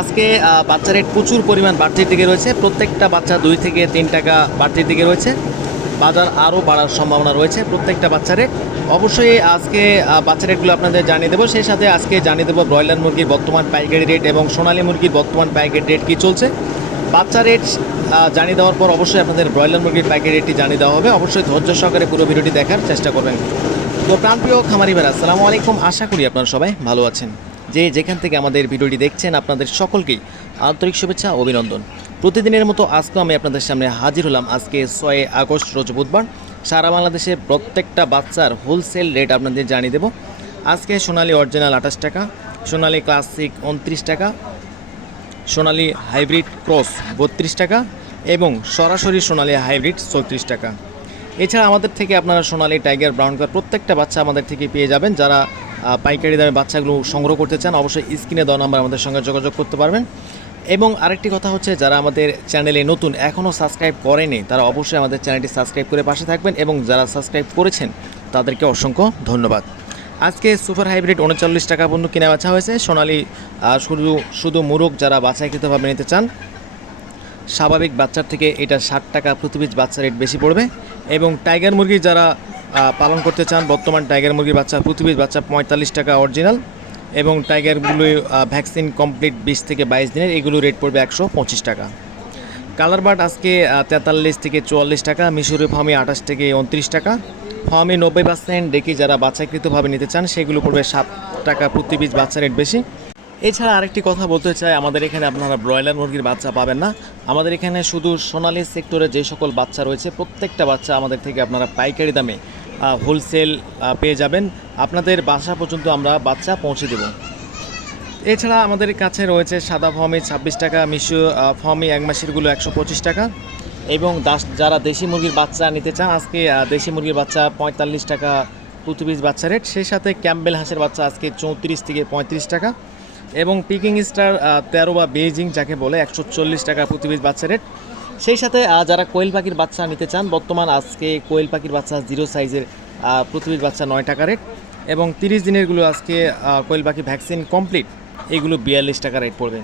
আজকে বাচ্চা রেট প্রচুর পরিমাণ বাড়তির দিকে রয়েছে। প্রত্যেকটা বাচ্চা দুই থেকে তিন টাকা বাড়তির দিকে রয়েছে। বাজার আরও বাড়ার সম্ভাবনা রয়েছে প্রত্যেকটা বাচ্চা রেট অবশ্যই আজকে বাচ্চা রেটগুলো আপনাদের জানিয়ে দেবো। সেই সাথে আজকে জানিয়ে দেবো ব্রয়লার মুরগির বর্তমান পাইকারি রেট এবং সোনালী মুরগির বর্তমান পাইকারি রেট কী চলছে। বাচ্চা রেট জানিয়ে দেওয়ার পর অবশ্যই আপনাদের ব্রয়লার মুরগির পাইকারি রেটটি জানিয়ে দেওয়া হবে। অবশ্যই ধৈর্য সহকারে পুরো ভিডিওটি দেখার চেষ্টা করবেন। তো প্রাণপ্রিয় খামারি ভাইরা আসসালামু আলাইকুম। আশা করি আপনারা সবাই ভালো আছেন। যে যেখান থেকে আমাদের ভিডিওটি দেখছেন, আপনাদের সকলকেই আন্তরিক শুভেচ্ছা, অভিনন্দন। প্রতিদিনের মতো আজকেও আমি আপনাদের সামনে হাজির হলাম। আজকে ছয় আগস্ট, রোজ বুধবার। সারা বাংলাদেশে প্রত্যেকটা বাচ্চার হোলসেল রেট আপনাদের জানিয়ে দেবো। আজকে সোনালী অরিজিনাল আঠাশ টাকা, সোনালী ক্লাসিক উনত্রিশ টাকা, সোনালী হাইব্রিড ক্রস বত্রিশ টাকা এবং সরাসরি সোনালী হাইব্রিড চৌত্রিশ টাকা। এছাড়া আমাদের থেকে আপনারা সোনালী টাইগার ব্রাউন কার প্রত্যেকটা বাচ্চা আমাদের থেকে পেয়ে যাবেন। যারা পাইকারি দামে বাচ্চাগুলো সংগ্রহ করতে চান, অবশ্যই স্ক্রিনে দেওয়া নাম্বার আমাদের সঙ্গে যোগাযোগ করতে পারবেন। এবং আরেকটি কথা হচ্ছে, যারা আমাদের চ্যানেলে নতুন, এখনও সাবস্ক্রাইব করেনি, তারা অবশ্যই আমাদের চ্যানেলটি সাবস্ক্রাইব করে পাশে থাকবেন এবং যারা সাবস্ক্রাইব করেছেন, তাদেরকে অসংখ্য ধন্যবাদ। আজকে সুপার হাইব্রিড উনচল্লিশ টাকা পর্যন্ত কিনে বাছা হয়েছে। সোনালি শুধু শুধু মুরগ যারা বাছাইকৃতভাবে নিতে চান, স্বাভাবিক বাচ্চার থেকে এটা ষাট টাকা প্রতি বাচ্চা রেট বেশি পড়বে। এবং টাইগার মুরগি যারা পালন করতে চান বর্তমান টাইগার মুরগির বাচ্চা পিস বাচ্চা পঁয়তাল্লিশ টাকা অরিজিনাল এবং টাইগারগুলো ভ্যাকসিন কমপ্লিট বিশ থেকে বাইশ দিনের, এগুলো রেট পড়বে একশো পঁচিশ টাকা। কালার বার্ড আজকে তেতাল্লিশ থেকে চুয়াল্লিশ টাকা, মিশরি ফার্মে আঠাশ থেকে উনত্রিশ টাকা, ফার্মে নব্বই পার্সেন্ট ডেকে যারা বাছাইকৃতভাবে নিতে চান, সেগুলো পড়বে সাত টাকা প্রতি পিস বাচ্চা রেট বেশি। এছাড়া আরেকটি কথা বলতে চাই, আমাদের এখানে আপনারা ব্রয়লার মুরগির বাচ্চা পাবেন না। আমাদের এখানে শুধু সোনালী সেক্টরে যে সকল বাচ্চা রয়েছে, প্রত্যেকটা বাচ্চা আমাদের থেকে আপনারা পাইকারি দামে হোলসেল পেয়ে যাবেন। আপনাদের বাসা পর্যন্ত আমরা বাচ্চা পৌঁছে দেব। এছাড়া আমাদের কাছে রয়েছে সাদা ফর্মি ছাব্বিশ টাকা, মিশু ফর্মি এক মাসেরগুলো একশো পঁচিশ টাকা। এবং দাস, যারা দেশি মুরগির বাচ্চা নিতে চান, আজকে দেশি মুরগির বাচ্চা পঁয়তাল্লিশ টাকা প্রতি বাচ্চা রেট সেই সাথে ক্যাম্বেল হাঁসের বাচ্চা আজকে চৌত্রিশ থেকে পঁয়ত্রিশ টাকা। এবং পিকিং স্টার তেরো বা বেজিং যাকে বলে, একশো চল্লিশ টাকা প্রতি বাচ্চা রেট সেই সাথে যারা কোয়েল পাখির বাচ্চা নিতে চান বর্তমান আজকে কোয়েল পাখির বাচ্চা জিরো সাইজের আহ, প্রতি পিস বাচ্চা নয় টাকা রেট এবং তিরিশ দিনেরগুলো আজকে কোয়েল পাখি ভ্যাকসিন কমপ্লিট এইগুলো বিয়াল্লিশ টাকা রেট পড়বে।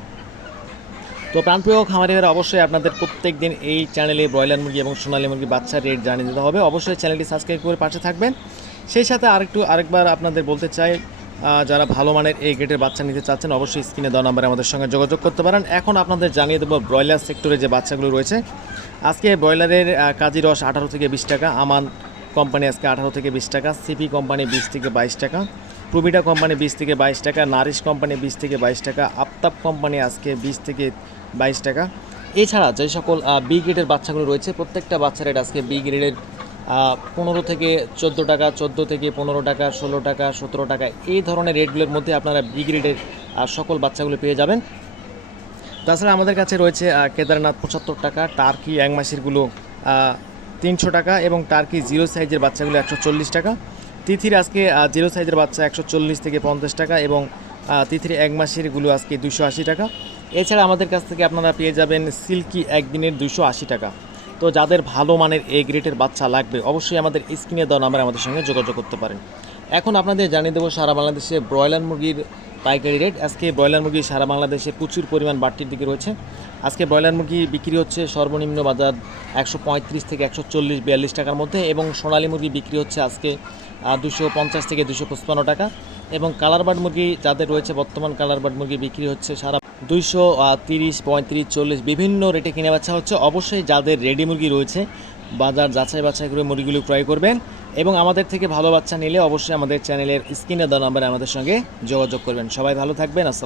তো প্রাণপ্রিয় খামারিরা অবশ্যই আপনাদের প্রত্যেক দিন এই চ্যানেলে ব্রয়লার মুরগি এবং সোনালী মুরগি বাচ্চার রেট জানিয়ে দিতে হবে। অবশ্যই চ্যানেলটি সাবস্ক্রাইব করে পাশে থাকবেন। সেই সাথে আরেকটু আরেকবার আপনাদের বলতে চাই যারা ভালো মানের এই গ্রেডের বাচ্চা নিতে চাচ্ছেন, অবশ্যই স্ক্রিনে দেওয়া নাম্বারে আমাদের সঙ্গে যোগাযোগ করতে পারেন। এখন আপনাদের জানিয়ে দেবো ব্রয়লার সেক্টরে যে বাচ্চাগুলো রয়েছে। আজকে ব্রয়লারের কাজী রস আঠারো থেকে বিশ টাকা, আমান কোম্পানি আজকে আঠারো থেকে বিশ টাকা, সিপি কোম্পানি বিশ থেকে বাইশ টাকা প্রবিটা কোম্পানি বিশ থেকে বাইশ টাকা, নারিশ কোম্পানি বিশ থেকে বাইশ টাকা আফতাব কোম্পানি আজকে বিশ থেকে বাইশ টাকা। এছাড়া যে সকল বি গ্রেডের বাচ্চাগুলো রয়েছে, প্রত্যেকটা বাচ্চা রেট আজকে বি গ্রেডের পনেরো থেকে চোদ্দ টাকা, চোদ্দ থেকে পনেরো টাকা, ষোলো টাকা, সতেরো টাকা, এই ধরনের রেটগুলোর মধ্যে আপনারা বি গ্রেডের সকল বাচ্চাগুলো পেয়ে যাবেন। তাছাড়া আমাদের কাছে রয়েছে কেদারনাথ পঁচাত্তর টাকা, টার্কি এক মাসেরগুলো তিনশো টাকা এবং টার্কি জিরো সাইজের বাচ্চাগুলো একশো চল্লিশ টাকা। তিথির আজকে জিরো সাইজের বাচ্চা একশো চল্লিশ থেকে পঞ্চাশ টাকা এবং তিথির এক মাসেরগুলো আজকে দুশো আশি টাকা। এছাড়া আমাদের কাছ থেকে আপনারা পেয়ে যাবেন সিল্কি একদিনের দুশো আশি টাকা। তো যাদের ভালো মানের এ গ্রেডের বাচ্চা লাগবে, অবশ্যই আমাদের স্ক্রিনে দেওয়া নাম্বারে আমাদের সঙ্গে যোগাযোগ করতে পারেন। এখন আপনাদের জানিয়ে দেবো সারা বাংলাদেশে ব্রয়লার মুরগির পাইকারি রেট আজকে ব্রয়লার মুরগি সারা বাংলাদেশে প্রচুর পরিমাণ বাড়তির দিকে রয়েছে। আজকে ব্রয়লার মুরগি বিক্রি হচ্ছে সর্বনিম্ন বাজার একশো পঁয়ত্রিশ থেকে একশো চল্লিশ বিয়াল্লিশ টাকার মধ্যে এবং সোনালী মুরগি বিক্রি হচ্ছে আজকে দুশো পঞ্চাশ থেকে দুশো পঁচপান্ন টাকা। এবং কালার বার্ড মুরগি যাদের রয়েছে বর্তমান কালার বার্ড মুরগি বিক্রি হচ্ছে সারা দুইশো তিরিশ, পঁয়ত্রিশ, চল্লিশ বিভিন্ন রেটে কিনে বাচ্চা হচ্ছে। অবশ্যই যাদের রেডি মুরগি রয়েছে, বাজার যাচাই বাছাই করে মুরগিগুলো ক্রয় করবেন। এবং আমাদের থেকে ভালো বাচ্চা নিলে অবশ্যই আমাদের চ্যানেলের স্ক্রিনে দেওয়া নম্বরে আমাদের সঙ্গে যোগাযোগ করবেন। সবাই ভালো থাকবেন, আসসালাম